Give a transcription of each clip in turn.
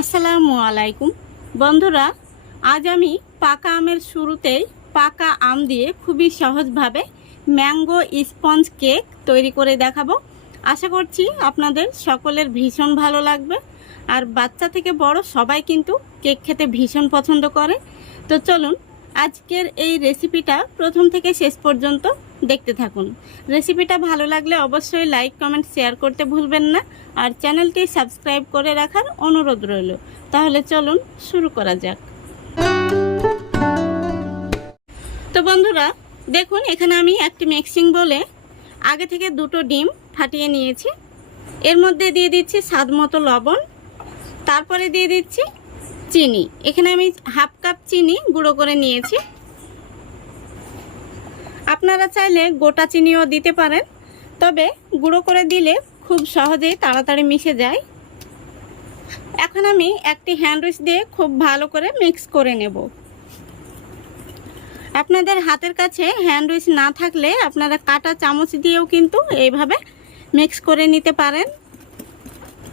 আসসালামু আলাইকুম বন্ধুরা, আজ আমি পাকা আমের শুরুতেই পাকা আম দিয়ে খুবই সহজভাবে ম্যাঙ্গো স্পঞ্জ কেক তৈরি করে দেখাবো। আশা করছি আপনাদের সকলের ভীষণ ভালো লাগবে। আর বাচ্চা থেকে বড় সবাই কিন্তু কেক খেতে ভীষণ পছন্দ করে। তো চলুন আজকের এই রেসিপিটা প্রথম থেকে শেষ পর্যন্ত দেখতে থাকুন। রেসিপিটা ভালো লাগলে অবশ্যই লাইক কমেন্ট শেয়ার করতে ভুলবেন না, আর চ্যানেলটি সাবস্ক্রাইব করে রাখার অনুরোধ রইল। তাহলে চলুন শুরু করা যাক। তো বন্ধুরা দেখুন, এখানে আমি একটি মিক্সিং বলে আগে থেকে দুটো ডিম ফাটিয়ে নিয়েছি। এর মধ্যে দিয়ে দিচ্ছি স্বাদ মতো লবণ, তারপরে দিয়ে দিচ্ছি চিনি। এখানে আমি হাফ কাপ চিনি গুঁড়ো করে নিয়েছি। আপনারা চাইলে গোটা চিনিও দিতে পারেন, তবে গুঁড়ো করে দিলে খুব সহজেই তাড়াতাড়ি মিশে যায়। এখন আমি একটি হ্যান্ড উইচ দিয়ে খুব ভালো করে মিক্স করে নেব। আপনাদের হাতের কাছে হ্যান্ড উইচ না থাকলে আপনারা কাঁটা চামচ দিয়েও কিন্তু এইভাবে মিক্স করে নিতে পারেন।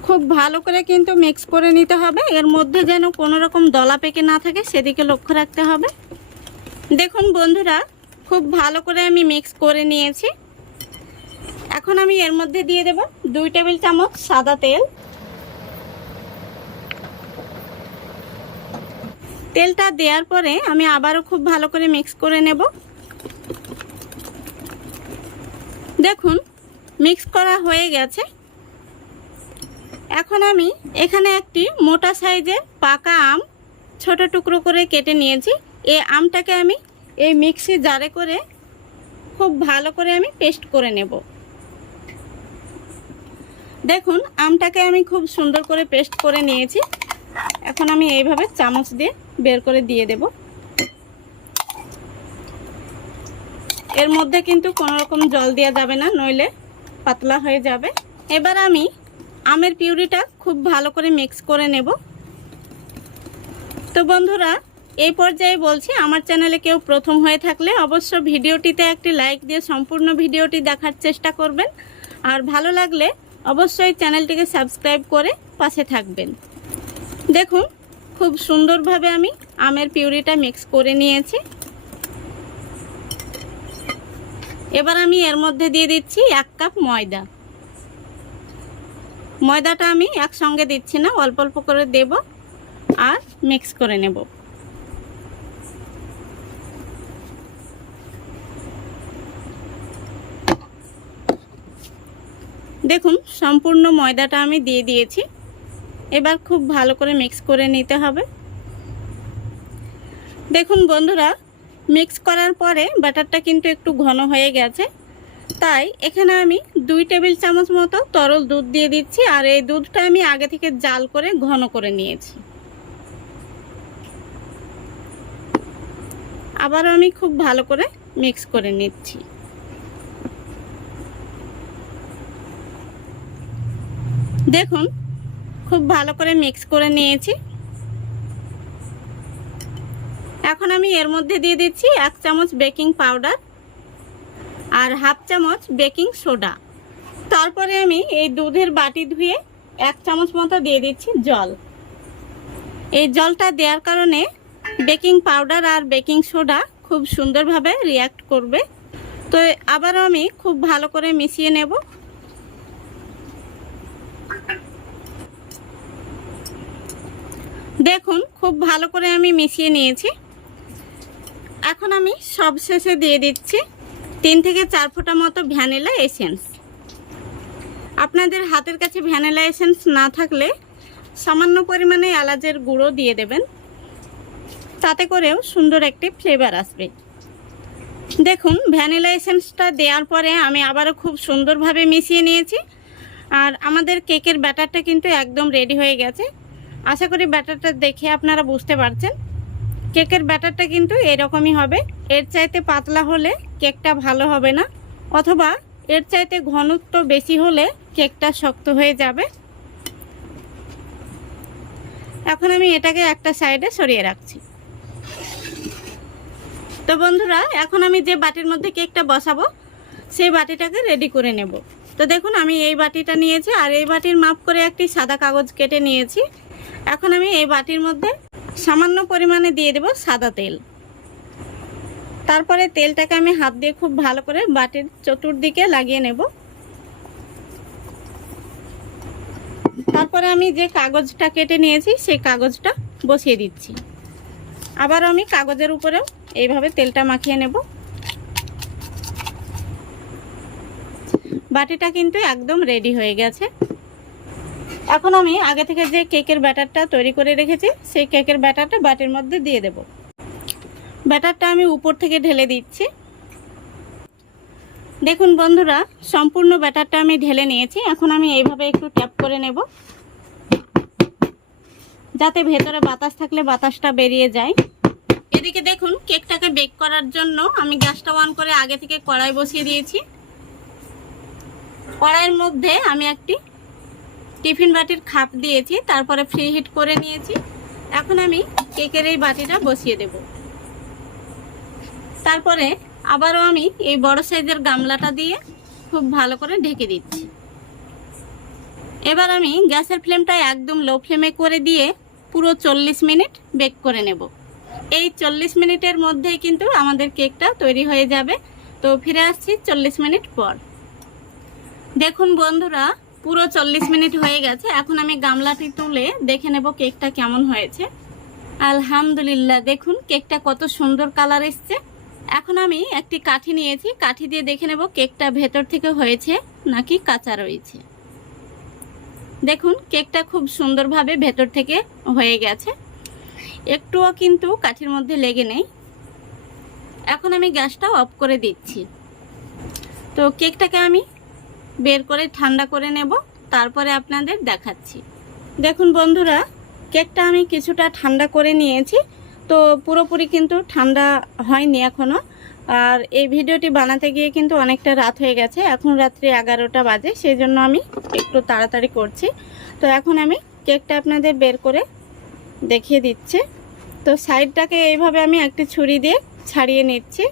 খুব ভালো করে কিন্তু মিক্স করে নিতে হবে, এর মধ্যে যেন কোনো রকম দলা পেকে না থাকে সেদিকে লক্ষ্য রাখতে হবে। দেখুন বন্ধুরা, খুব ভালো করে আমি মিক্স করে নিয়েছি। এখন আমি এর মধ্যে দিয়ে দেব 2 টেবিল চামচ সাদা তেল। তেলটা দেওয়ার পরে আমি আবারও খুব ভালো করে মিক্স করে নেব। দেখুন মিক্স করা হয়ে গেছে। এখন আমি এখানে একটি মোটা সাইজের পাকা আম ছোট টুকরো করে কেটে নিয়েছি। এই আমটাকে আমি এই মিক্সি জারে করে খুব ভালো করে আমি পেস্ট করে নেব। দেখুন আমটাকে আমি খুব সুন্দর করে পেস্ট করে নিয়েছি। এখন আমি এইভাবে চামচ দিয়ে বের করে দিয়ে দেব। এর মধ্যে কিন্তু কোনো রকম জল দেওয়া যাবে না, নইলে পাতলা হয়ে যাবে। এবার আমি আমের পিউরিটা খুব ভালো করে মিক্স করে নেব। তো বন্ধুরা এই পর্যায়ে বলছি, আমার চ্যানেলে কেউ প্রথম হয়ে থাকলে অবশ্য ভিডিওটিতে একটি লাইক দিয়ে সম্পূর্ণ ভিডিওটি দেখার চেষ্টা করবেন, আর ভালো লাগলে অবশ্যই চ্যানেলটিকে সাবস্ক্রাইব করে পাশে থাকবেন। দেখুন খুব সুন্দরভাবে আমি আমের পিউরিটা মিক্স করে নিয়েছি। এবার আমি এর মধ্যে দিয়ে দিচ্ছি 1 কাপ ময়দা। ময়দাটা আমি একসঙ্গে দিচ্ছি না, অল্প অল্প করে দেব আর মিক্স করে নেব। দেখুন সম্পূর্ণ ময়দাটা আমি দিয়ে দিয়েছি। এবার খুব ভালো করে মিক্স করে নিতে হবে। দেখুন বন্ধুরা, মিক্স করার পরে ব্যাটারটা কিন্তু একটু ঘন হয়ে গেছে, তাই এখানে আমি 2 টেবিল চামচ মতো তরল দুধ দিয়ে দিচ্ছি। আর এই দুধটা আমি আগে থেকে জাল করে ঘন করে নিয়েছি। আবারও আমি খুব ভালো করে মিক্স করে নিচ্ছি। দেখুন খুব ভালো করে মিক্স করে নিয়েছি। এখন আমি এর মধ্যে দিয়ে দিচ্ছি 1 চামচ বেকিং পাউডার আর হাফ চামচ বেকিং সোডা। তারপরে আমি এই দুধের বাটি ধুয়ে 1 চামচ মতো দিয়ে দিচ্ছি জল। এই জলটা দেওয়ার কারণে বেকিং পাউডার আর বেকিং সোডা খুব সুন্দরভাবে রিঅ্যাক্ট করবে। তো আবারও আমি খুব ভালো করে মিশিয়ে নেব। দেখুন খুব ভালো করে আমি মিশিয়ে নিয়েছি। এখন আমি সবশেষে দিয়ে দিচ্ছি 3 থেকে 4 ফোঁটা মতো ভ্যানিলা এসেন্স। আপনাদের হাতের কাছে ভ্যানিলা এসেন্স না থাকলে সামান্য পরিমাণে এলাচের গুঁড়ো দিয়ে দেবেন, তাতে করেও সুন্দর একটি ফ্লেভার আসবে। দেখুন ভ্যানিলা এসেন্সটা দেওয়ার পরে আমি আবারও খুব সুন্দরভাবে মিশিয়ে নিয়েছি। আর আমাদের কেকের ব্যাটারটা কিন্তু একদম রেডি হয়ে গেছে। আশা করি ব্যাটারটা দেখে আপনারা বুঝতে পারছেন। কেকের ব্যাটারটা কিন্তু এরকমই হবে। এর চাইতে পাতলা হলে কেকটা ভালো হবে না, অথবা এর চাইতে ঘনত্ব বেশি হলে কেকটা শক্ত হয়ে যাবে। এখন আমি এটাকে একটা সাইডে সরিয়ে রাখছি। তো বন্ধুরা এখন আমি যে বাটির মধ্যে কেকটা বসাবো সেই বাটিটাকে রেডি করে নেব। তো দেখুন আমি এই বাটিটা নিয়েছি, আর এই বাটির মাপ করে একটি সাদা কাগজ কেটে নিয়েছি। এখন আমি এই বাটির মধ্যে সামান্য পরিমাণে দিয়ে দেব সাদা তেল। তারপরে তেলটাকে আমি হাত দিয়ে খুব ভালো করে বাটির চতুর্দিকে লাগিয়ে নেব। তারপরে আমি যে কাগজটা কেটে নিয়েছি সেই কাগজটা বসিয়ে দিচ্ছি। আবার আমি কাগজের উপরেও এইভাবে তেলটা মাখিয়ে নেব। বাটিটা কিন্তু একদম রেডি হয়ে গেছে। এখন আমি আগে থেকে যে কেকের ব্যাটারটা তৈরি করে রেখেছি সেই কেকের ব্যাটারটা বাটির মধ্যে দিয়ে দেব। ব্যাটারটা আমি উপর থেকে ঢেলে দিচ্ছি। দেখুন বন্ধুরা, সম্পূর্ণ ব্যাটারটা আমি ঢেলে নিয়েছি। এখন আমি এইভাবে একটু ট্যাপ করে নেব, যাতে ভেতরে বাতাস থাকলে বাতাসটা বেরিয়ে যায়। এদিকে দেখুন, কেকটাকে বেক করার জন্য আমি গ্যাসটা অন করে আগে থেকে কড়াই বসিয়ে দিয়েছি। কড়াইয়ের মধ্যে আমি একটি টিফিন বাটির খাপ দিয়েছি, তারপরে ফ্রি হিট করে নিয়েছি। এখন আমি কেকের এই বাটিটা বসিয়ে দেব। তারপরে আবারও আমি এই বড় সাইজের গামলাটা দিয়ে খুব ভালো করে ঢেকে দিচ্ছি। এবার আমি গ্যাসের ফ্লেমটা একদম লো ফ্লেমে করে দিয়ে পুরো 40 মিনিট বেক করে নেব। এই 40 মিনিটের মধ্যেই কিন্তু আমাদের কেকটা তৈরি হয়ে যাবে। তো ফিরে আসছি 40 মিনিট পর। দেখুন বন্ধুরা, পুরো 40 মিনিট হয়ে গেছে। এখন আমি গামলাটি তুলে দেখে নেব কেকটা কেমন হয়েছে। আলহামদুলিল্লাহ, দেখুন কেকটা কত সুন্দর কালার এসছে। এখন আমি একটি কাঠি নিয়েছি, কাঠি দিয়ে দেখে নেব কেকটা ভেতর থেকে হয়েছে নাকি কাঁচা রয়েছে। দেখুন কেকটা খুব সুন্দরভাবে ভেতর থেকে হয়ে গেছে, একটুও কিন্তু কাঠির মধ্যে লেগে নেই। এখন আমি গ্যাসটা অফ করে দিচ্ছি। তো কেকটাকে আমি বের করে ঠান্ডা করে নেব, তারপরে আপনাদের দেখাচ্ছি। দেখুন বন্ধুরা, কেকটা আমি কিছুটা ঠান্ডা করে নিয়েছি। তো পুরোপুরি কিন্তু ঠান্ডা হয়নি এখনও। আর এই ভিডিওটি বানাতে গিয়ে কিন্তু অনেকটা রাত হয়ে গেছে, এখন রাত্রি 11টা বাজে, সেই জন্য আমি একটু তাড়াতাড়ি করছি। তো এখন আমি কেকটা আপনাদের বের করে দেখিয়ে দিচ্ছি। তো সাইডটাকে এইভাবে আমি একটি ছুরি দিয়ে ছাড়িয়ে নিচ্ছি।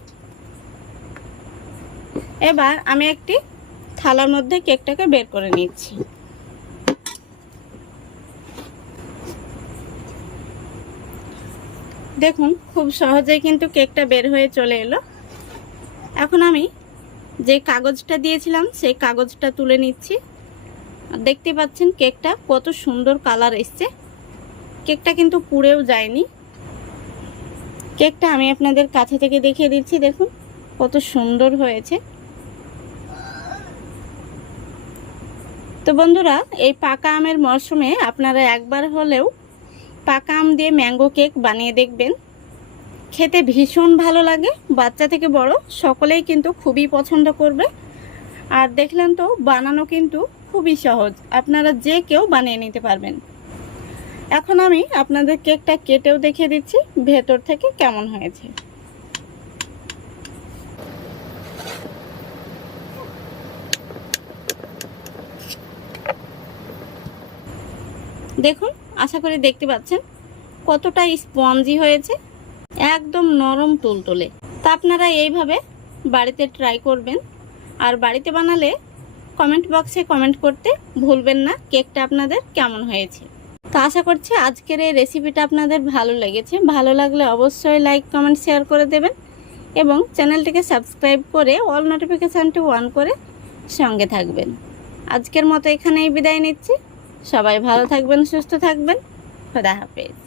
এবার আমি একটি থালার মধ্যে কেকটাকে বের করে নিচ্ছি। দেখুন খুব সহজেই কিন্তু কেকটা বের হয়ে চলে এলো। এখন আমি যে কাগজটা দিয়েছিলাম সেই কাগজটা তুলে নিচ্ছি। দেখতে পাচ্ছেন কেকটা কত সুন্দর কালার এসছে। কেকটা কিন্তু পুড়েও যায়নি। কেকটা আমি আপনাদের কাছে থেকে দেখিয়ে দিচ্ছি। দেখুন কত সুন্দর হয়েছে। তো বন্ধুরা, এই পাকা আমের মরশুমে আপনারা একবার হলেও পাকা আম দিয়ে ম্যাঙ্গো কেক বানিয়ে দেখবেন। খেতে ভীষণ ভালো লাগে, বাচ্চা থেকে বড় সকলেই কিন্তু খুবই পছন্দ করবে। আর দেখলেন তো, বানানো কিন্তু খুবই সহজ, আপনারা যে কেউ বানিয়ে নিতে পারবেন। এখন আমি আপনাদের কেকটা কেটেও দেখিয়ে দিচ্ছি ভেতর থেকে কেমন হয়েছে। দেখুন, আশা করি দেখতে পাচ্ছেন কতটা স্পঞ্জি হয়েছে, একদম নরম তুলতুলে। তা আপনারা এইভাবে বাড়িতে ট্রাই করবেন। আর বাড়িতে বানালে কমেন্ট বক্সে কমেন্ট করতে ভুলবেন না কেকটা আপনাদের কেমন হয়েছে। তো আশা করছি আজকের এই রেসিপিটা আপনাদের ভালো লেগেছে। ভালো লাগলে অবশ্যই লাইক কমেন্ট শেয়ার করে দেবেন এবং চ্যানেলটিকে সাবস্ক্রাইব করে অল নোটিফিকেশানটি অন করে সঙ্গে থাকবেন। আজকের মতো এখানেই বিদায় নিচ্ছি। সবাই ভালো থাকবেন, সুস্থ থাকবেন। খোদা হাফেজ।